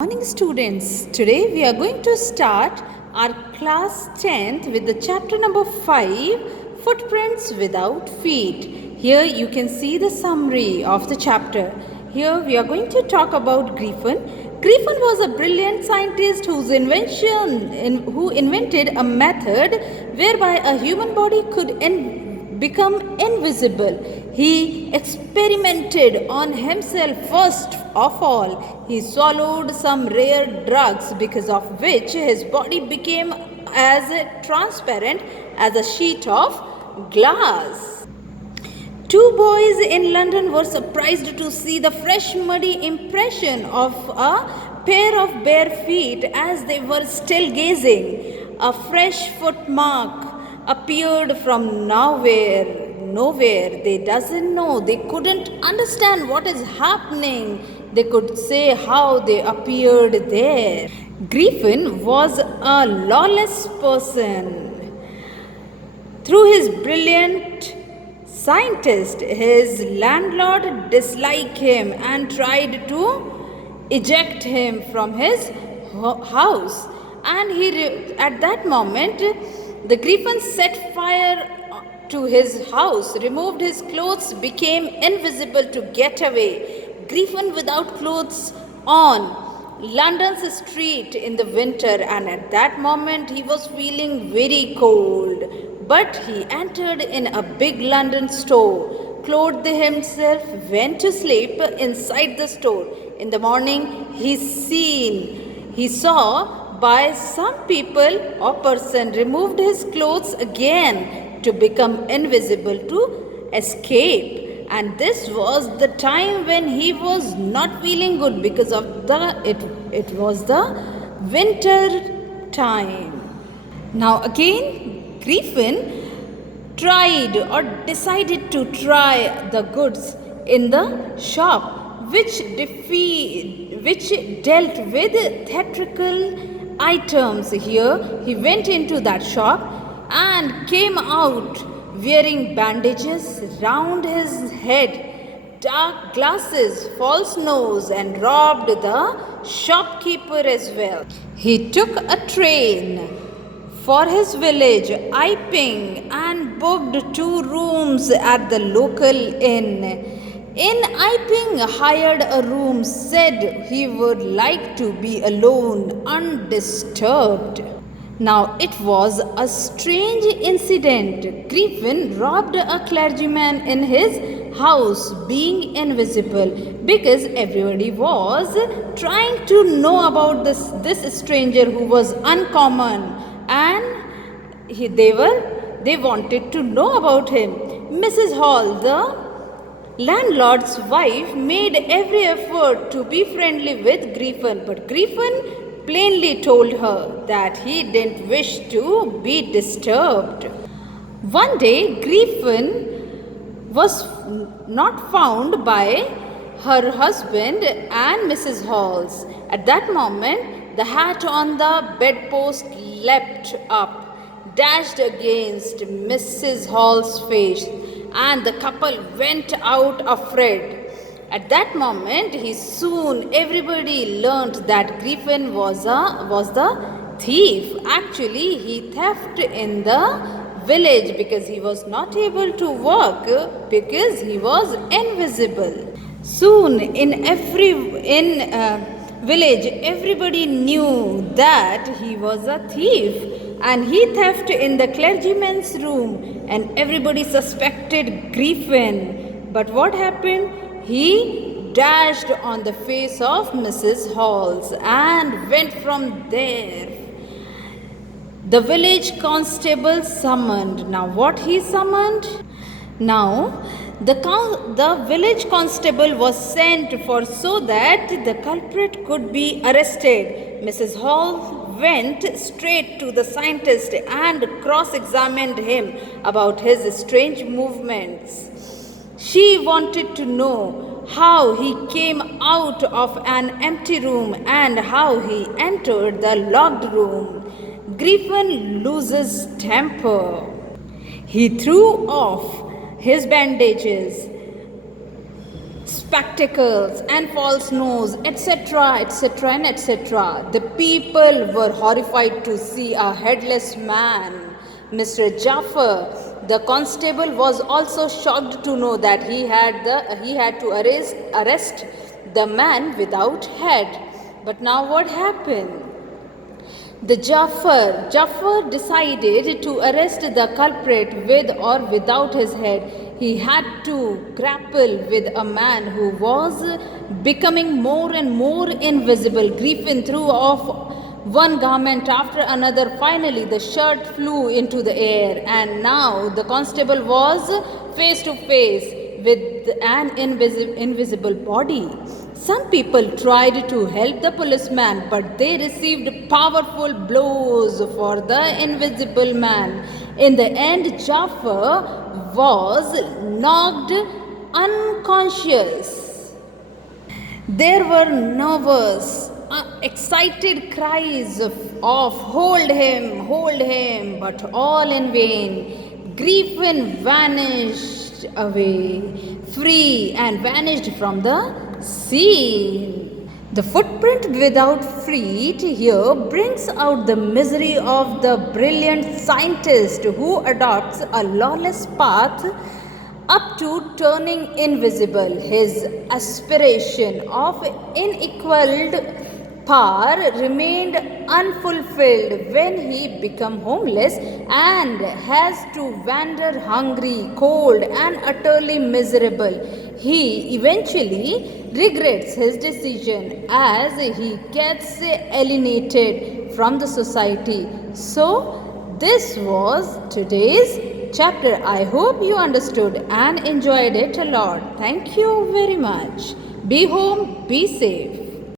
Morning students, today we are going to start our class 10th with the chapter number 5, Footprints Without Feet. Here you can see the summary of the chapter. Here we are going to talk about Griffin. Griffin was a brilliant scientist who invented a method whereby a human body could become invisible. He experimented on himself first of all. He swallowed some rare drugs because of which his body became as transparent as a sheet of glass. Two boys in London were surprised to see the fresh muddy impression of a pair of bare feet as they were still gazing. A fresh footmark appeared from nowhere. They doesn't know. They couldn't understand what is happening. They could say how they appeared there. Griffin was a lawless person. Through his brilliant scientist, his landlord disliked him and tried to eject him from his house. And at that moment, the Griffin set fire to his house, removed his clothes, became invisible to get away. Griffin without clothes on London's street in the winter, and at that moment he was feeling very cold. But he entered in a big London store, clothed himself, went to sleep inside the store. In the morning he saw by some people or person removed his clothes again to become invisible to escape. And this was the time when he was not feeling good because of it was the winter time. Now again Griffin tried or decided to try the goods in the shop which dealt with theatrical items. Here he went into that shop and came out wearing bandages round his head, dark glasses, false nose, and robbed the shopkeeper as well. He took a train for his village, Iping, and booked 2 rooms at the local inn. In Iping hired a room, said he would like to be alone, undisturbed. Now it was a strange incident. Griffin robbed a clergyman in his house, being invisible, because everybody was trying to know about this stranger who was uncommon, and they wanted to know about him. Mrs. Hall, the landlord's wife, made every effort to be friendly with Griffin, but Griffin plainly told her that he didn't wish to be disturbed. One day, Griffin was not found by her husband and Mrs. Hall's. At that moment, the hat on the bedpost leapt up, dashed against Mrs. Hall's face, and the couple went out afraid. At that moment, everybody learnt that Griffin was the thief. Actually, he theft in the village because he was not able to walk because he was invisible. Soon, in village, everybody knew that he was a thief, and he theft in the clergyman's room, and everybody suspected Griffin. But what happened? He dashed on the face of Mrs. Hall's and went from there. The village constable summoned. Now what he summoned? Now the village constable was sent for so that the culprit could be arrested. Mrs. Hall went straight to the scientist and cross-examined him about his strange movements. She wanted to know how he came out of an empty room and how he entered the locked room. Griffin loses temper. He threw off his bandages, spectacles and false nose, etc., etc., and etc. The people were horrified to see a headless man. Mr. Jaffer, the constable, was also shocked to know that he had to arrest the man without head. But now what happened? The Jaffer decided to arrest the culprit with or without his head. He had to grapple with a man who was becoming more and more invisible. Griffin threw off one garment after another. Finally, the shirt flew into the air, and now the constable was face to face with an invisible body. Some people tried to help the policeman, but they received powerful blows for the invisible man. In the end, Jaffer was knocked unconscious. There were nervous, excited cries of hold him, but all in vain. Griffin vanished away, free, and vanished from the scene. The footprint without feet here brings out the misery of the brilliant scientist who adopts a lawless path up to turning invisible. His aspiration of unequaled power remained unfulfilled when he became homeless and has to wander hungry, cold, and utterly miserable. He eventually regrets his decision as he gets alienated from the society. So, this was today's chapter. I hope you understood and enjoyed it a lot. Thank you very much. Be home, be safe.